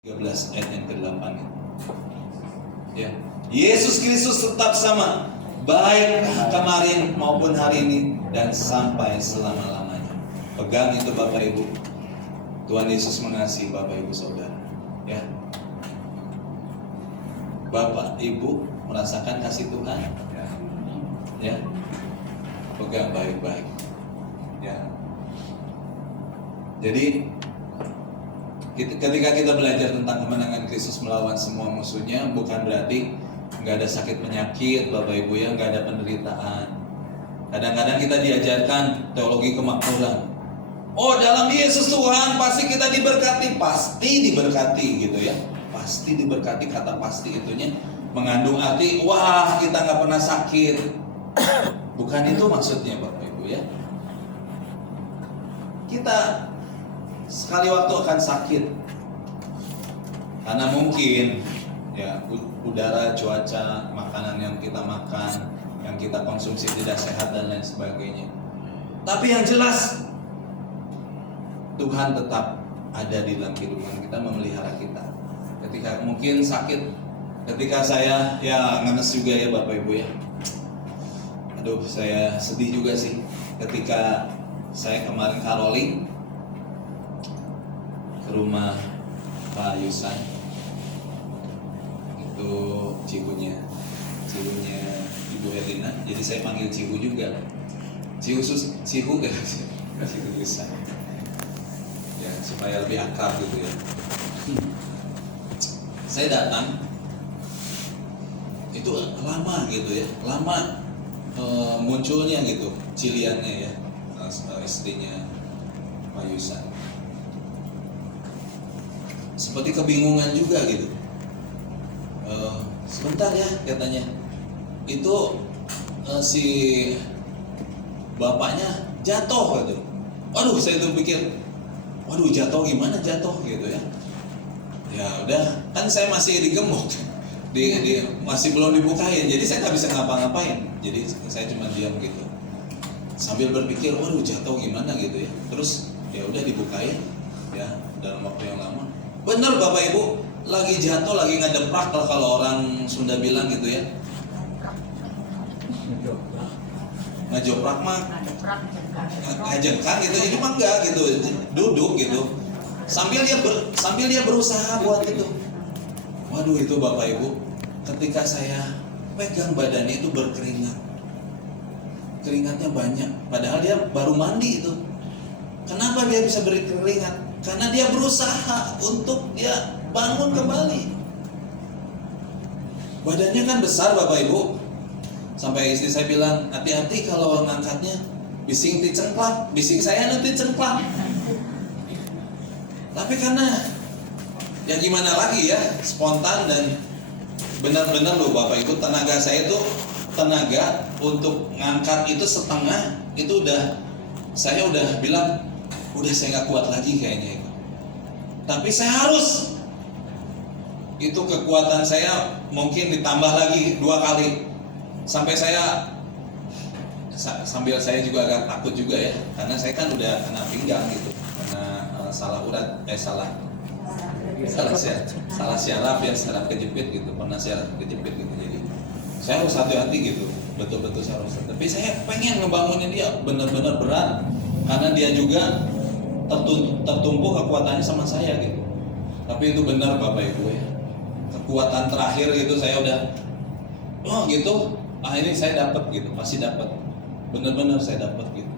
13 ayat yang ke-8. Ya. Yesus Kristus tetap sama, baik kemarin maupun hari ini dan sampai selama-lamanya. Pegang itu Bapak Ibu. Tuhan Yesus mengasihi Bapak Ibu Saudara. Ya. Bapak Ibu merasakan kasih Tuhan? Ya. Pegang baik-baik. Ya. Jadi ketika kita belajar tentang kemenangan Kristus melawan semua musuhnya, bukan berarti nggak ada sakit penyakit, Bapak Ibu ya, nggak ada penderitaan. Kadang-kadang kita diajarkan teologi kemakmuran. Oh, dalam Yesus Tuhan pasti kita diberkati, pasti diberkati gitu ya, pasti diberkati. Kata pasti itunya mengandung arti, wah kita nggak pernah sakit. Bukan itu maksudnya Bapak Ibu ya. Kita sekali waktu akan sakit karena mungkin ya udara, cuaca, makanan yang kita makan, yang kita konsumsi tidak sehat dan lain sebagainya. Tapi yang jelas Tuhan tetap ada di dalam kehidupan kita, memelihara kita. Ketika mungkin sakit, ketika saya ya ngenes juga ya Bapak Ibu ya. Aduh, saya sedih juga sih ketika saya kemarin caroling ke rumah Pak Yusan, itu Cihunya Ibu Herlina, jadi saya panggil Cihu juga, Cihu gak? Cihu Yusan, ya supaya lebih akrab gitu ya. Saya datang, itu lama gitu ya, lama munculnya gitu, ciliannya ya, istrinya Pak Yusan. Seperti kebingungan juga gitu. Sebentar ya katanya. Itu si bapaknya jatuh gitu. Waduh, saya tuh pikir, waduh jatuh gimana jatuh gitu ya. Ya udah, kan saya masih digemuk, masih belum dibukain, jadi saya nggak bisa ngapa-ngapain. Jadi saya cuma diam gitu, sambil berpikir, waduh jatuh gimana gitu ya. Terus ya udah dibukain ya dalam waktu yang lama. Bener Bapak Ibu, lagi jatuh, lagi ngedeprak lah kalau orang Sunda bilang gitu ya. Ngejoprak mah, ngejengkang gitu, ini mah enggak gitu, duduk gitu. Sambil dia berusaha buat itu. Waduh itu Bapak Ibu, ketika saya pegang badannya itu berkeringat. Keringatnya banyak, padahal dia baru mandi itu. Kenapa dia bisa berkeringat? Karena dia berusaha untuk dia bangun kembali. Badannya kan besar Bapak Ibu. Sampai istri saya bilang, hati-hati kalau ngangkatnya, bising ti cengklak, bising saya nanti cengklak. Tapi karena ya gimana lagi ya, spontan dan benar-benar loh Bapak Ibu, tenaga saya itu tenaga untuk ngangkat itu setengah, itu saya udah bilang, udah saya nggak kuat lagi kayaknya itu. Tapi saya harus, itu kekuatan saya mungkin ditambah lagi 2 kali, sampai sambil saya juga agak takut juga ya, karena saya kan udah kena pinggang gitu, karena salah urat, salah syaraf ya, syaraf kejepit gitu, pernah syaraf kejepit gitu. Jadi saya harus hati-hati gitu, betul-betul saya harus. Tapi saya pengen ngebangunin dia, benar-benar berat, karena dia juga tertumpu kekuatannya sama saya gitu. Tapi itu benar Bapak Ibu ya, kekuatan terakhir itu saya udah gitu, ini saya dapat gitu, pasti dapat, benar-benar saya dapat gitu.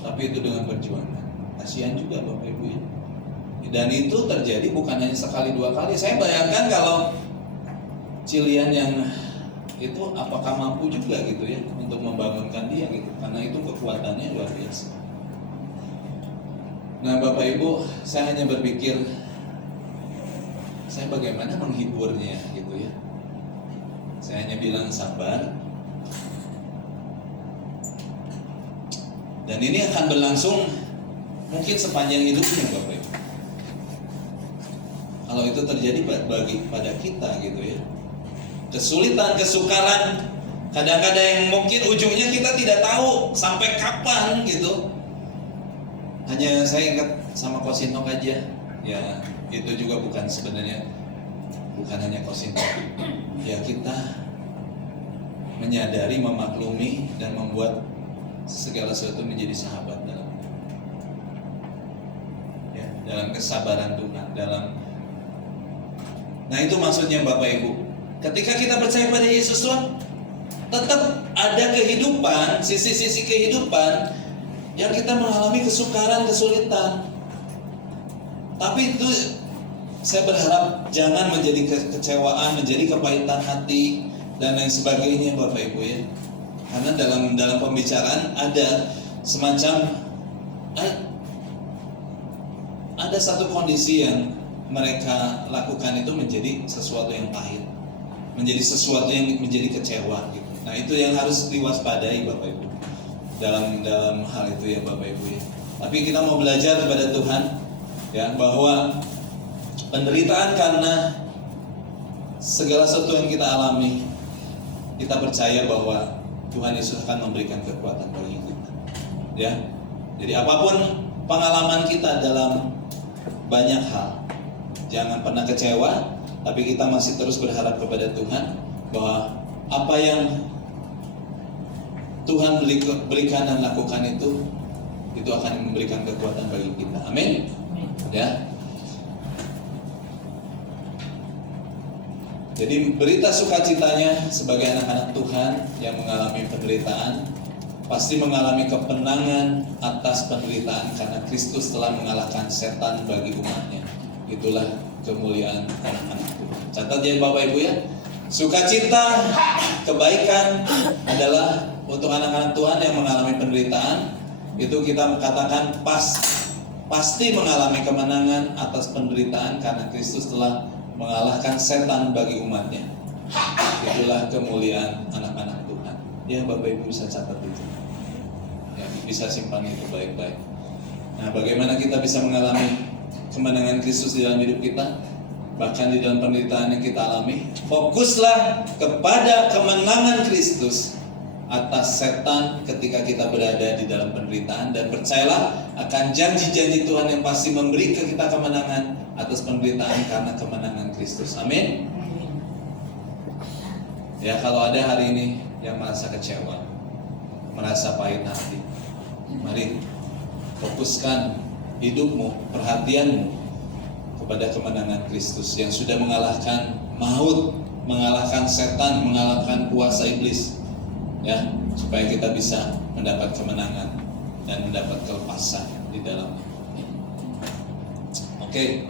Tapi itu dengan perjuangan, kasihan juga Bapak Ibu ya. Dan itu terjadi bukan hanya sekali 2 kali. Saya bayangkan kalau cilian yang itu apakah mampu juga gitu ya untuk membangunkan dia gitu, karena itu kekuatannya luar biasa. Nah Bapak Ibu, saya hanya berpikir, saya bagaimana menghiburnya gitu ya. Saya hanya bilang sabar. Dan ini akan berlangsung mungkin sepanjang hidupnya Bapak Ibu. Kalau itu terjadi pada kita gitu ya. Kesulitan, kesukaran, kadang-kadang yang mungkin ujungnya kita tidak tahu sampai kapan gitu. Hanya saya ingat sama Kosinok aja, ya itu juga bukan hanya kosinta. Ya kita menyadari, memaklumi, dan membuat segala sesuatu menjadi sahabat dalam kesabaran Tuhan, Nah itu maksudnya Bapak Ibu. Ketika kita percaya pada Yesus Tuhan, tetap ada kehidupan, sisi-sisi kehidupan yang kita mengalami kesukaran, kesulitan. Tapi itu saya berharap jangan menjadi kekecewaan, menjadi kepahitan hati dan lain sebagainya Bapak Ibu ya. Karena dalam pembicaraan ada semacam ada satu kondisi yang mereka lakukan itu menjadi sesuatu yang pahit, menjadi sesuatu yang menjadi kecewa gitu. Nah itu yang harus diwaspadai Bapak Ibu dalam hal itu ya Bapak Ibu ya. Tapi kita mau belajar kepada Tuhan ya, bahwa penderitaan karena segala sesuatu yang kita alami, kita percaya bahwa Tuhan Yesus akan memberikan kekuatan bagi kita ya. Jadi apapun pengalaman kita dalam banyak hal, jangan pernah kecewa, tapi kita masih terus berharap kepada Tuhan bahwa apa yang Tuhan berikan dan lakukan itu akan memberikan kekuatan bagi kita. Amin. Ya. Jadi berita sukacitanya sebagai anak-anak Tuhan yang mengalami penderitaan pasti mengalami kemenangan atas penderitaan karena Kristus telah mengalahkan setan bagi umatnya. Itulah kemuliaan anak-anak Tuhan. Catat ya Bapak Ibu ya. Sukacita, kebaikan adalah untuk anak-anak Tuhan yang mengalami penderitaan. Itu kita katakan pasti mengalami kemenangan atas penderitaan karena Kristus telah mengalahkan setan bagi umatnya. Itulah kemuliaan anak-anak Tuhan. Ya Bapak Ibu bisa catat itu. Ya, bisa simpan itu baik-baik. Nah, bagaimana kita bisa mengalami kemenangan Kristus di dalam hidup kita? Bahkan di dalam penderitaan yang kita alami, fokuslah kepada kemenangan Kristus atas setan ketika kita berada di dalam penderitaan, dan percayalah akan janji-janji Tuhan yang pasti memberi ke kita kemenangan atas penderitaan karena kemenangan Kristus. Amin. Ya, kalau ada hari ini yang merasa kecewa, merasa pahit hati, mari fokuskan hidupmu, perhatianmu kepada kemenangan Kristus yang sudah mengalahkan maut, mengalahkan setan, mengalahkan kuasa iblis, ya, supaya kita bisa mendapat kemenangan dan mendapat kelepasan di dalamnya. Oke.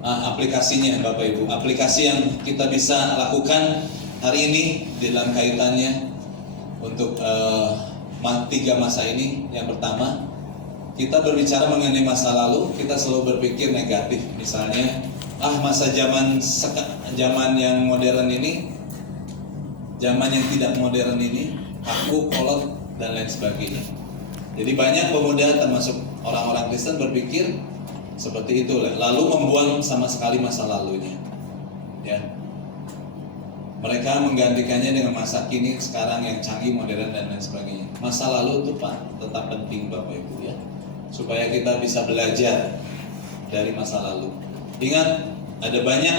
Aplikasinya Bapak Ibu, aplikasi yang kita bisa lakukan hari ini dalam kaitannya untuk 3 masa ini. Yang pertama, kita berbicara mengenai masa lalu, kita selalu berpikir negatif. Misalnya, masa zaman yang modern ini, zaman yang tidak modern ini, aku, kolot, dan lain sebagainya. Jadi banyak pemuda termasuk orang-orang Kristen berpikir seperti itu, lalu membuang sama sekali masa lalunya. Ya. Mereka menggantikannya dengan masa kini sekarang yang canggih, modern, dan lain sebagainya. Masa lalu itu tetap penting Bapak Ibu ya, supaya kita bisa belajar dari masa lalu. Ingat, ada banyak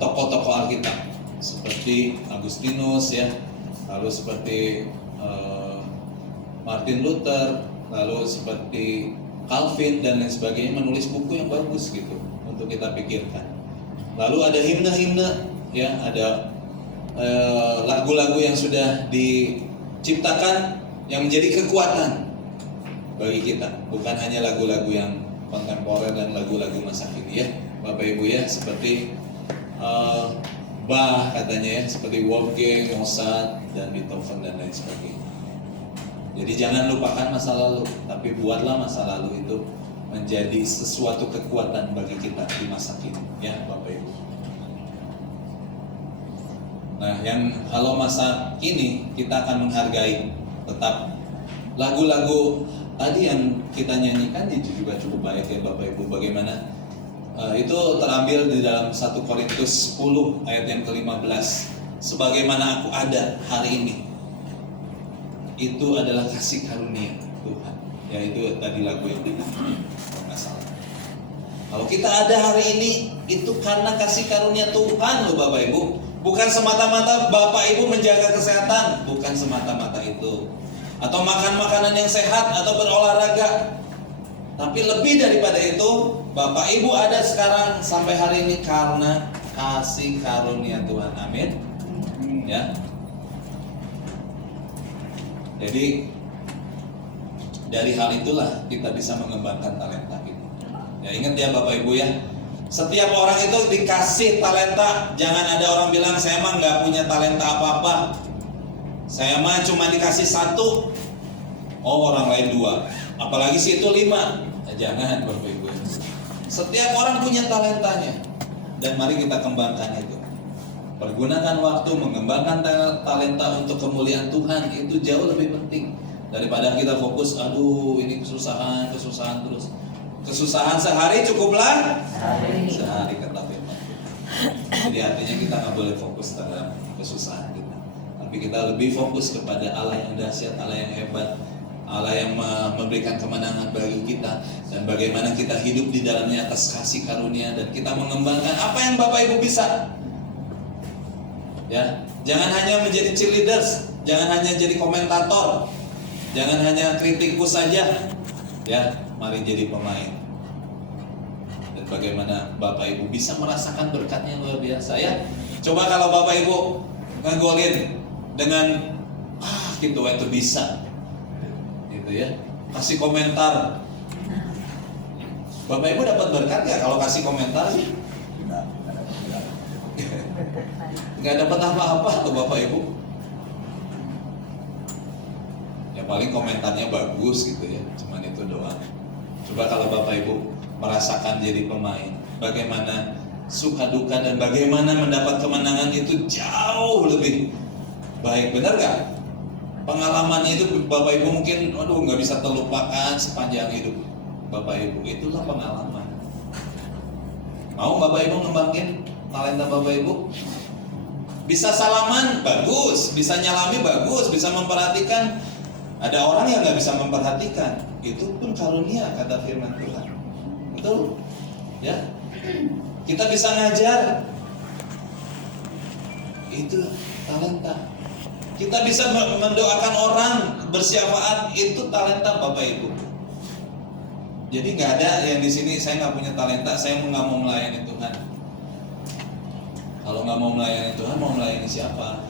tokoh-tokoh Alkitab seperti Agustinus ya, lalu seperti Martin Luther, lalu seperti Calvin dan lain sebagainya, menulis buku yang bagus gitu untuk kita pikirkan. Lalu ada himne-himne ya, ada lagu-lagu yang sudah diciptakan yang menjadi kekuatan bagi kita, bukan hanya lagu-lagu yang kontemporer dan lagu-lagu masa kini ya Bapak Ibu ya, seperti Bach katanya ya, seperti Wolfgang, Mozart, dan Beethoven dan lain sebagainya. Jadi jangan lupakan masa lalu, tapi buatlah masa lalu itu menjadi sesuatu kekuatan bagi kita di masa kini ya Bapak Ibu. Nah, yang kalau masa kini kita akan menghargai tetap lagu-lagu tadi yang kita nyanyikan itu juga cukup baik ya Bapak Ibu. Bagaimana itu terambil di dalam 1 Korintus 10 ayat yang ke-15. Sebagaimana aku ada hari ini, itu adalah kasih karunia Tuhan. Ya, itu tadi lagu yang nggak salah. Kalau kita ada hari ini, itu karena kasih karunia Tuhan loh Bapak Ibu. Bukan semata-mata Bapak Ibu menjaga kesehatan, bukan semata-mata itu. Atau makan makanan yang sehat, atau berolahraga. Tapi lebih daripada itu, Bapak Ibu ada sekarang sampai hari ini karena kasih karunia Tuhan. Amin. Ya. Jadi dari hal itulah kita bisa mengembangkan talenta kita. Ya ingat ya Bapak Ibu ya, setiap orang itu dikasih talenta. Jangan ada orang bilang saya mah nggak punya talenta apa-apa, saya mah cuma dikasih 1, oh orang lain 2, apalagi si itu 5. Nah, jangan Bapak Ibu. Setiap orang punya talentanya, dan mari kita kembangkan itu. Pergunakan waktu mengembangkan talenta untuk kemuliaan Tuhan, itu jauh lebih penting daripada kita fokus, aduh ini kesusahan terus. Kesusahan sehari cukuplah sehari, kata firman. Jadi artinya kita nggak boleh fokus terhadap kesusahan kita, tapi kita lebih fokus kepada Allah yang dahsyat, Allah yang hebat, Allah yang memberikan kemenangan bagi kita, dan bagaimana kita hidup di dalamnya atas kasih karunia, dan kita mengembangkan apa yang Bapak Ibu bisa. Ya, jangan hanya menjadi cheerleaders, jangan hanya jadi komentator, jangan hanya kritikus saja. Ya, mari jadi pemain. Dan bagaimana Bapak Ibu bisa merasakan berkatnya luar biasa ya. Coba kalau Bapak Ibu ngegolin dengan gitu itu bisa. Gitu ya. Kasih komentar. Bapak Ibu dapat berkat ya kalau kasih komentar sih? Nggak dapat apa-apa tuh Bapak Ibu. Ya paling komentarnya bagus gitu ya, cuman itu doang. Coba kalau Bapak Ibu merasakan jadi pemain, bagaimana suka duka dan bagaimana mendapat kemenangan itu jauh lebih baik, benar gak? Pengalamannya itu Bapak Ibu mungkin nggak bisa terlupakan sepanjang hidup Bapak Ibu. Itulah pengalaman. Mau Bapak Ibu ngembangin talenta Bapak Ibu? Bisa salaman, bagus. Bisa nyalami, bagus. Bisa memperhatikan. Ada orang yang nggak bisa memperhatikan. Itu pun karunia, kata firman Tuhan. Betul? Ya. Kita bisa ngajar. Itu talenta. Kita bisa mendoakan orang bersyafaat. Itu talenta Bapak Ibu. Jadi nggak ada yang di sini saya nggak punya talenta, saya nggak mau melayani Tuhan. Kalau nggak mau melayani Tuhan, mau melayani siapa?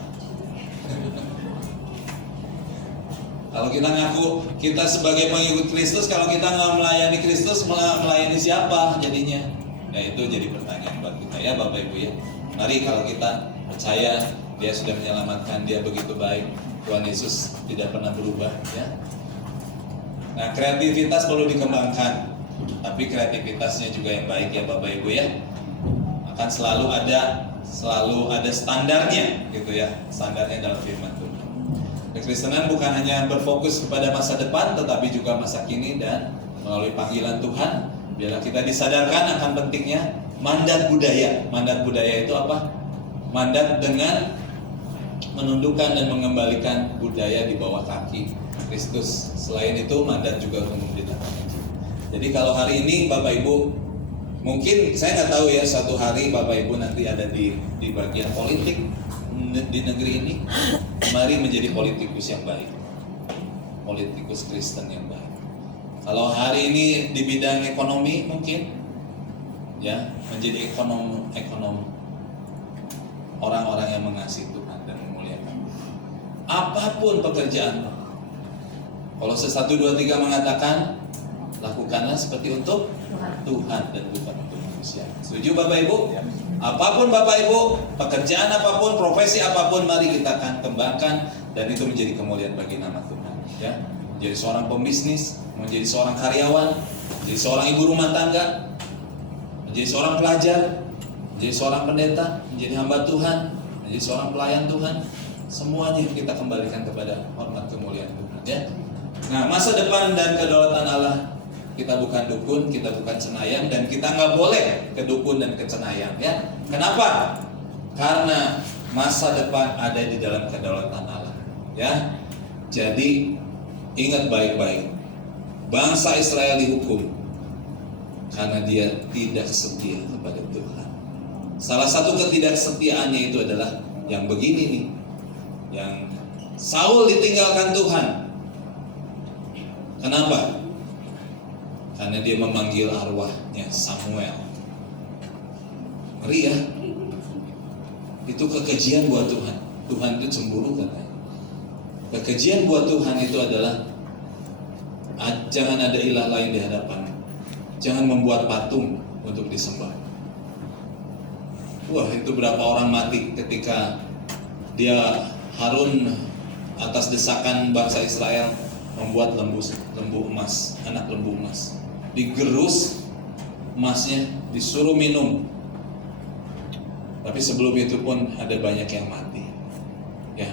Kalau kita ngaku kita sebagai pengikut Kristus, kalau kita nggak melayani Kristus, melayani siapa jadinya? Ya itu jadi pertanyaan buat kita ya Bapak Ibu ya. Mari kalau kita percaya Dia sudah menyelamatkan, Dia begitu baik, Tuhan Yesus tidak pernah berubah ya. Nah kreativitas perlu dikembangkan, tapi kreativitasnya juga yang baik ya Bapak Ibu ya. Akan selalu ada standarnya gitu ya, standarnya dalam firman Tuhan. Kekristenan bukan hanya berfokus kepada masa depan, tetapi juga masa kini, dan melalui panggilan Tuhan biarlah kita disadarkan akan pentingnya mandat budaya. Mandat budaya itu apa? Mandat dengan menundukkan dan mengembalikan budaya di bawah kaki Kristus. Selain itu mandat juga untuk memberitakan Injil. Jadi kalau hari ini Bapak Ibu, mungkin saya nggak tahu ya, suatu hari Bapak Ibu nanti ada di bagian politik di negeri ini, mari menjadi politikus yang baik, politikus Kristen yang baik. Kalau hari ini di bidang ekonomi mungkin ya menjadi ekonom orang-orang yang mengasihi Tuhan dan memuliakan. Apapun pekerjaan, Kolose 1:2-3 mengatakan lakukanlah seperti untuk Tuhan dan bukan untuk manusia. Setuju Bapak Ibu? Apapun Bapak Ibu, pekerjaan apapun, profesi apapun, mari kita akan kembangkan, dan itu menjadi kemuliaan bagi nama Tuhan ya. Menjadi seorang pembisnis, menjadi seorang karyawan, menjadi seorang ibu rumah tangga, menjadi seorang pelajar, menjadi seorang pendeta, menjadi hamba Tuhan, menjadi seorang pelayan Tuhan, semuanya kita kembalikan kepada hormat kemuliaan Tuhan ya. Nah masa depan dan kedaulatan Allah, kita bukan dukun, kita bukan cenayang, dan kita nggak boleh ke dukun dan ke cenayang ya. Kenapa? Karena masa depan ada di dalam kedaulatan Allah ya. Jadi ingat baik-baik, bangsa Israel dihukum karena dia tidak setia kepada Tuhan. Salah satu ketidaksetiaannya itu adalah yang begini nih, yang Saul ditinggalkan Tuhan. Kenapa? Karena dia memanggil arwahnya Samuel. Ngeri ya? Itu kekejian buat Tuhan. Tuhan itu cemburu katanya. Kekejian buat Tuhan itu adalah jangan ada ilah lain di hadapan. Jangan membuat patung untuk disembah. Wah, itu berapa orang mati ketika dia Harun atas desakan bangsa Israel membuat lembu emas, anak lembu emas. Digerus emasnya, disuruh minum. Tapi sebelum itu pun ada banyak yang mati. Ya,